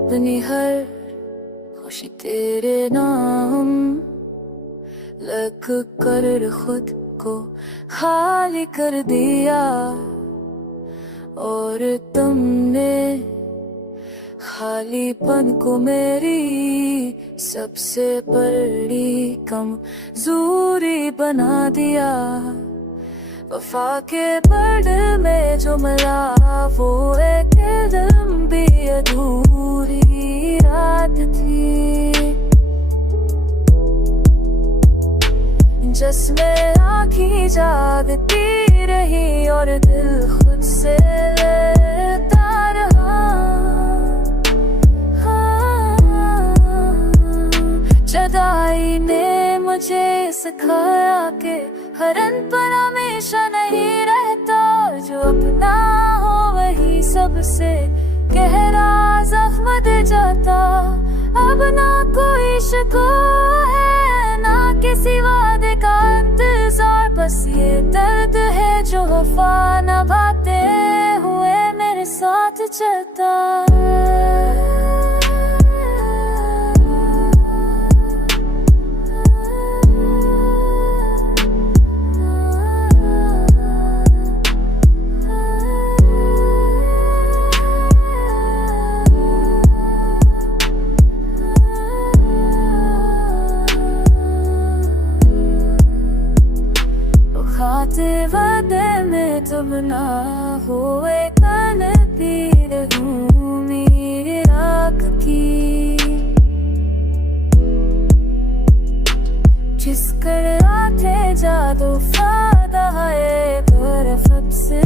अपनी हर खुशी तेरे नाम लिख कर खुद को खाली कर दिया, और तुमने खालीपन को मेरी सबसे बड़ी कमजोरी बना दिया। वफा के बर्ड में जो मिला वो एक लंबी अधूरी रात थी, जिसमें आँखें जागती रही और दिल खुद से लेता रहा। जुदाई ने मुझे सिखाया कि हर पर हमेशा नहीं रहता, जो अपना हो वही सबसे गहरा जख्म दे जाता। अब ना कोई शिकवा है ना किसी वादे का इंतजार, बस ये दर्द है जो वफा निभाते हुए मेरे साथ चलता है। खाते वादे में तुम ना होए कल पीर हूँ मेरी राख की, जिस कर आते जादू फादा है बर्फ से